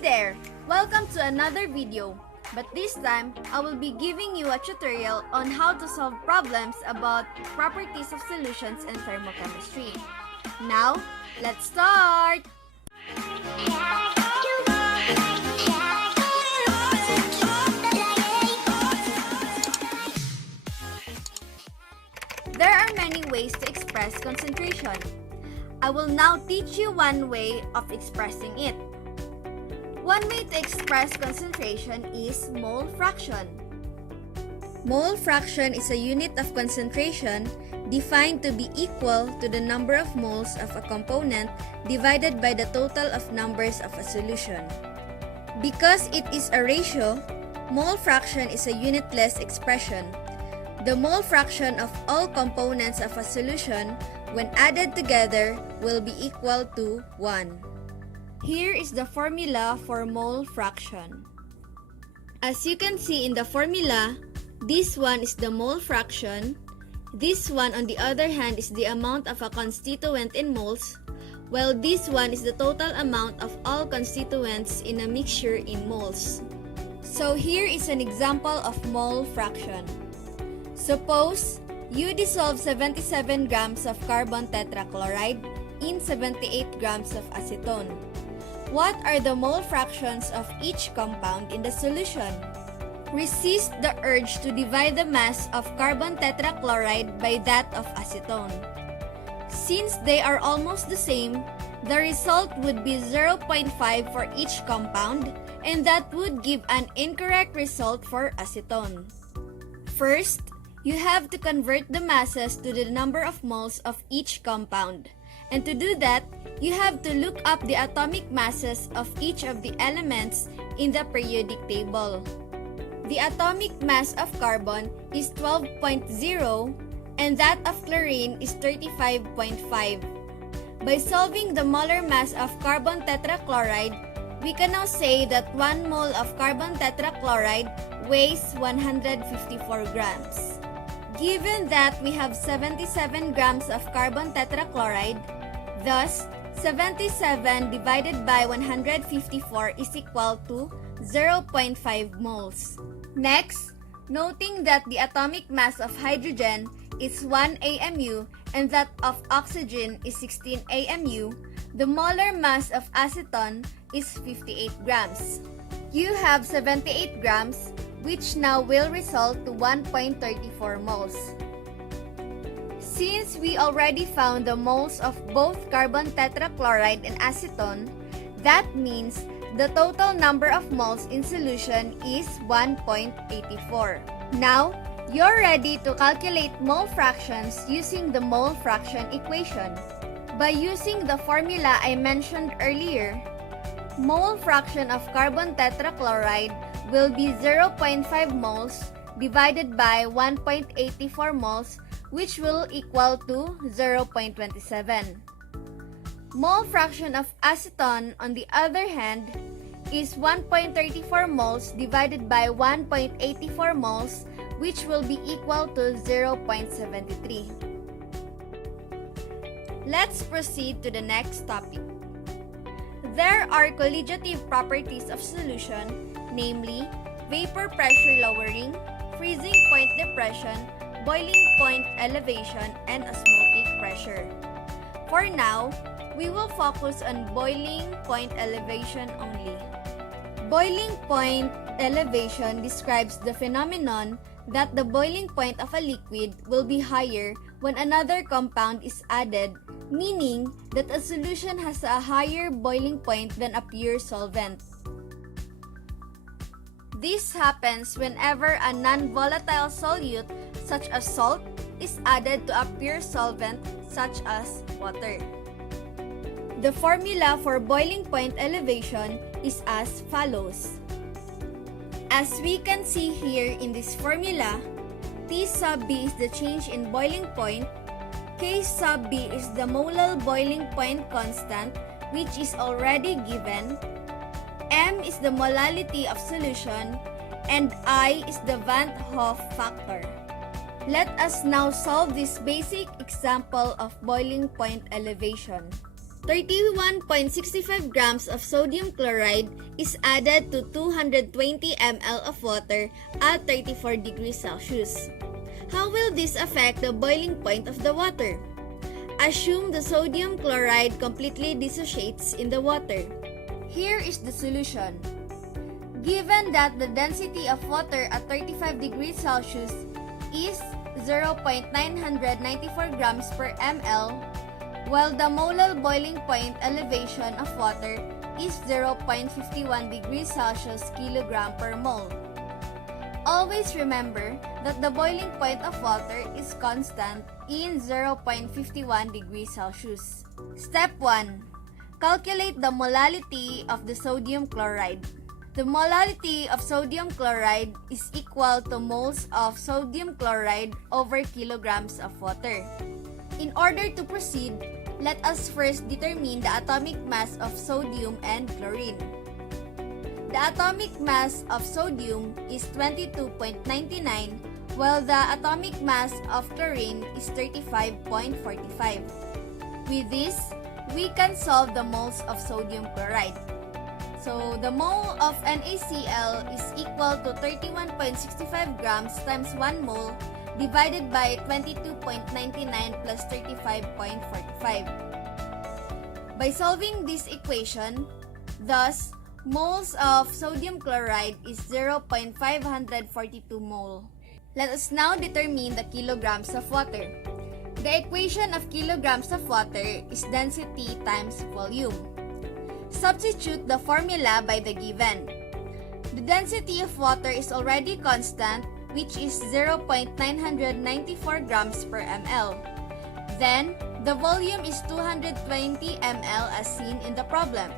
there! Welcome to another video. But this time, I will be giving you a tutorial on how to solve problems about properties of solutions in thermochemistry. Now, let's start! There are many ways to express concentration. I will now teach you one way of expressing it. One way to express concentration is mole fraction. Mole fraction is a unit of concentration defined to be equal to the number of moles of a component divided by the total of numbers of a solution. Because it is a ratio, mole fraction is a unitless expression. The mole fraction of all components of a solution, when added together, will be equal to 1. Here is the formula for mole fraction. As you can see in the formula, this one is the mole fraction. This one, on the other hand, is the amount of a constituent in moles, while this one is the total amount of all constituents in a mixture in moles. So here is an example of mole fraction. Suppose you dissolve 77 grams of carbon tetrachloride in 78 grams of acetone. What are the mole fractions of each compound in the solution? Resist the urge to divide the mass of carbon tetrachloride by that of acetone. Since they are almost the same, the result would be 0.5 for each compound, and that would give an incorrect result for acetone. First, you have to convert the masses to the number of moles of each compound. And to do that, you have to look up the atomic masses of each of the elements in the periodic table. The atomic mass of carbon is 12.0 and that of chlorine is 35.5. By solving the molar mass of carbon tetrachloride, we can now say that 1 mole of carbon tetrachloride weighs 154 grams. Given that we have 77 grams of carbon tetrachloride, thus 77 divided by 154 is equal to 0.5 moles. Next, noting that the atomic mass of hydrogen is 1 AMU and that of oxygen is 16 AMU, the molar mass of acetone is 58 grams. You have 78 grams, which now will result to 1.34 moles. Since we already found the moles of both carbon tetrachloride and acetone, that means the total number of moles in solution is 1.84. Now, you're ready to calculate mole fractions using the mole fraction equation. By using the formula I mentioned earlier, mole fraction of carbon tetrachloride will be 0.5 moles divided by 1.84 moles, which will equal to 0.27. Mole fraction of acetone, on the other hand, is 1.34 moles divided by 1.84 moles, which will be equal to 0.73. Let's proceed to the next topic. There are colligative properties of solution, namely vapor pressure lowering, freezing point depression, boiling point elevation, and osmotic pressure. For now, we will focus on boiling point elevation only. Boiling point elevation describes the phenomenon that the boiling point of a liquid will be higher when another compound is added, meaning that a solution has a higher boiling point than a pure solvent. This happens whenever a non-volatile solute, such as salt, is added to a pure solvent, such as water. The formula for boiling point elevation is as follows. As we can see here in this formula, T sub B is the change in boiling point, K sub B is the molar boiling point constant, which is already given, M is the molality of solution, and I is the Van Hoff factor. Let us now solve this basic example of boiling point elevation. 31.65 grams of sodium chloride is added to 220 ml of water at 34 degrees Celsius. How will this affect the boiling point of the water? Assume the sodium chloride completely dissociates in the water. Here is the solution. Given that the density of water at 35 degrees Celsius is 0.994 grams per ml, while the molar boiling point elevation of water is 0.51 degrees Celsius kilogram per mole. Always remember that the boiling point of water is constant in 0.51 degrees Celsius. Step 1. Calculate the molality of the sodium chloride. The molality of sodium chloride is equal to moles of sodium chloride over kilograms of water. In order to proceed, let us first determine the atomic mass of sodium and chlorine. The atomic mass of sodium is 22.99, while the atomic mass of chlorine is 35.45. With this, we can solve the moles of sodium chloride. So, the mole of NaCl is equal to 31.65 grams times 1 mole divided by 22.99 plus 35.45. By solving this equation, thus, moles of sodium chloride is 0.542 mole. Let us now determine the kilograms of water. The equation of kilograms of water is density times volume. Substitute the formula by the given. The density of water is already constant, which is 0.994 grams per ml. Then, the volume is 220 ml as seen in the problem.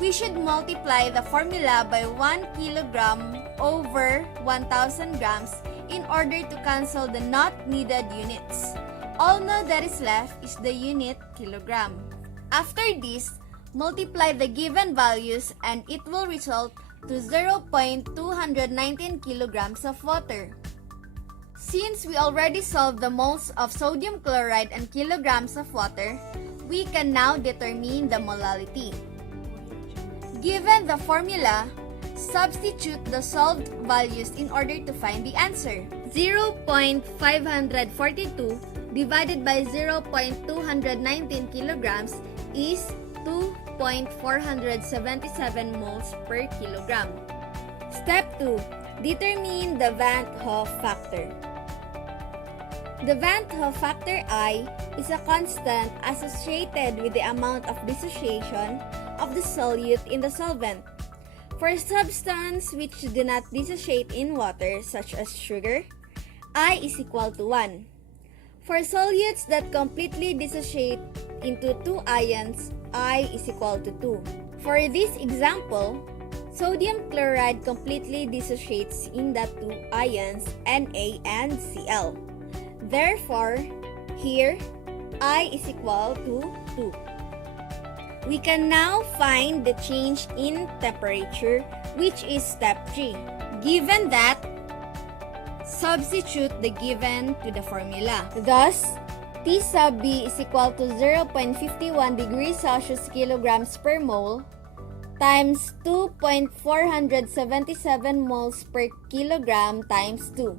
We should multiply the formula by 1 kilogram over 1,000 grams in order to cancel the not needed units. All now that is left is the unit kilogram. After this, multiply the given values and it will result to 0.219 kilograms of water. Since we already solved the moles of sodium chloride and kilograms of water, we can now determine the molality. Given the formula, substitute the solved values in order to find the answer. 0.542 divided by 0.219 kilograms is 2.477 moles per kilogram. Step 2. Determine the Van Hoff factor. The Van Hoff factor I is a constant associated with the amount of dissociation of the solute in the solvent. For substances which do not dissociate in water, such as sugar, I is equal to 1. For solutes that completely dissociate into two ions, I is equal to 2. For this example, sodium chloride completely dissociates in the two ions Na and Cl. Therefore, here, I is equal to 2. We can now find the change in temperature, which is step 3. Given that, substitute the given to the formula. Thus, T sub B is equal to 0.51 degrees Celsius kilograms per mole times 2.477 moles per kilogram times 2.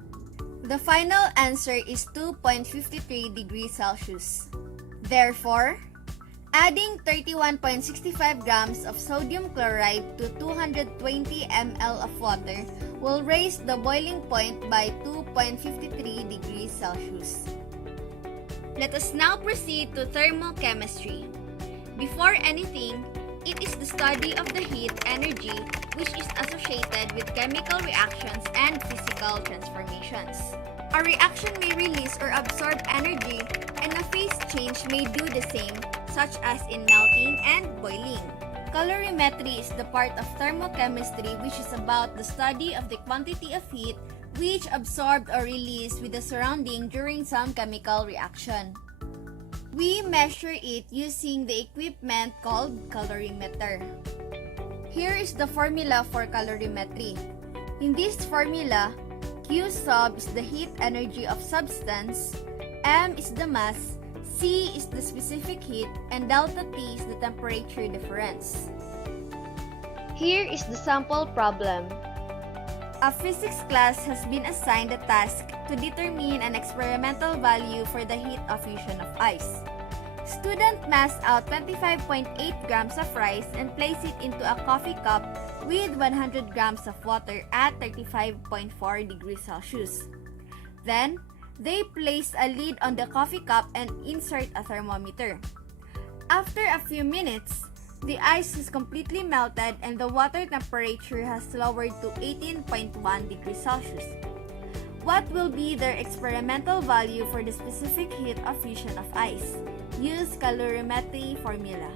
The final answer is 2.53 degrees Celsius. Therefore, adding 31.65 grams of sodium chloride to 220 ml of water will raise the boiling point by 2.53 degrees Celsius. Let us now proceed to thermochemistry. Before anything, it is the study of the heat energy which is associated with chemical reactions and physical transformations. A reaction may release or absorb energy, and a phase change may do the same, such as in melting and boiling. Calorimetry is the part of thermochemistry which is about the study of the quantity of heat which absorbed or released with the surrounding during some chemical reaction. We measure it using the equipment called calorimeter. Here is the formula for calorimetry. In this formula, Q sub is the heat energy of substance, M is the mass, C is the specific heat, and delta T is the temperature difference. Here is the sample problem. A physics class has been assigned a task to determine an experimental value for the heat of fusion of ice. Student mass out 25.8 grams of rice and place it into a coffee cup with 100 grams of water at 35.4 degrees Celsius. Then, they place a lid on the coffee cup and insert a thermometer. After a few minutes, the ice has completely melted and the water temperature has lowered to 18.1 degrees Celsius. What will be their experimental value for the specific heat of fusion of ice? Use calorimetry formula.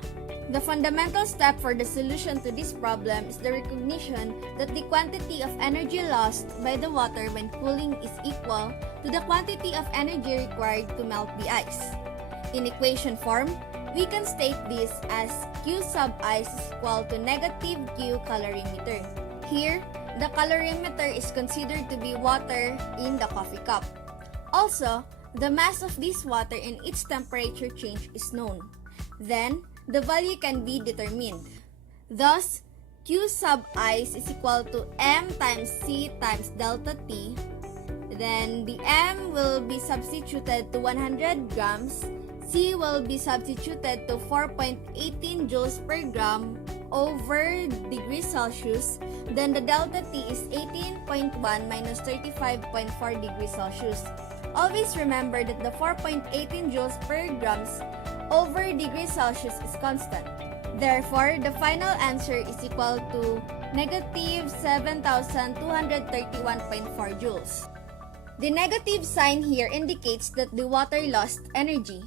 The fundamental step for the solution to this problem is the recognition that the quantity of energy lost by the water when cooling is equal to the quantity of energy required to melt the ice. In equation form, we can state this as Q sub ice is equal to negative Q calorimeter. Here, the calorimeter is considered to be water in the coffee cup. Also, the mass of this water and its temperature change is known. Then, the value can be determined. Thus, Q sub ice is equal to M times C times delta T. Then, the M will be substituted to 100 grams. C will be substituted to 4.18 joules per gram over degrees Celsius. Then, the delta T is 18.1 minus 35.4 degrees Celsius. Always remember that the 4.18 joules per grams over degrees Celsius is constant. Therefore, the final answer is equal to negative 7,231.4 joules. The negative sign here indicates that the water lost energy.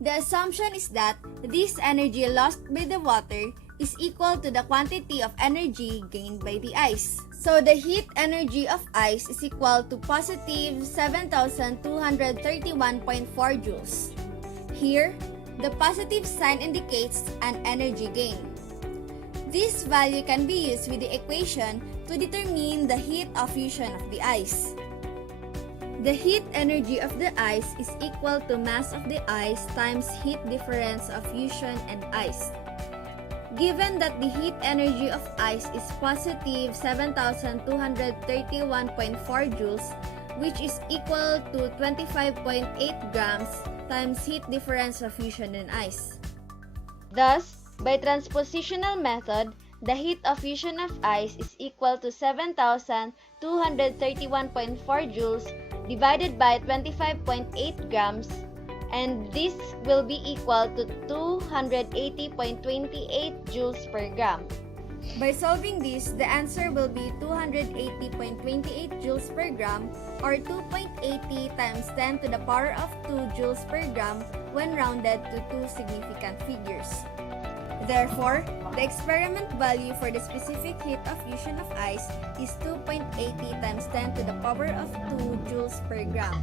The assumption is that this energy lost by the water is equal to the quantity of energy gained by the ice. So the heat energy of ice is equal to positive 7,231.4 joules. Here, the positive sign indicates an energy gain. This value can be used with the equation to determine the heat of fusion of the ice. The heat energy of the ice is equal to mass of the ice times heat difference of fusion and ice. Given that the heat energy of ice is positive 7,231.4 joules, which is equal to 25.8 grams times heat difference of fusion and ice. Thus, by transpositional method, the heat of fusion of ice is equal to 7,231.4 joules divided by 25.8 grams, and this will be equal to 280.28 joules per gram. By solving this, the answer will be 280.28 joules per gram or 2.80 times 10 to the power of 2 joules per gram when rounded to two significant figures. Therefore, the experiment value for the specific heat of fusion of ice is 2.80 times 10 to the power of 2 joules per gram.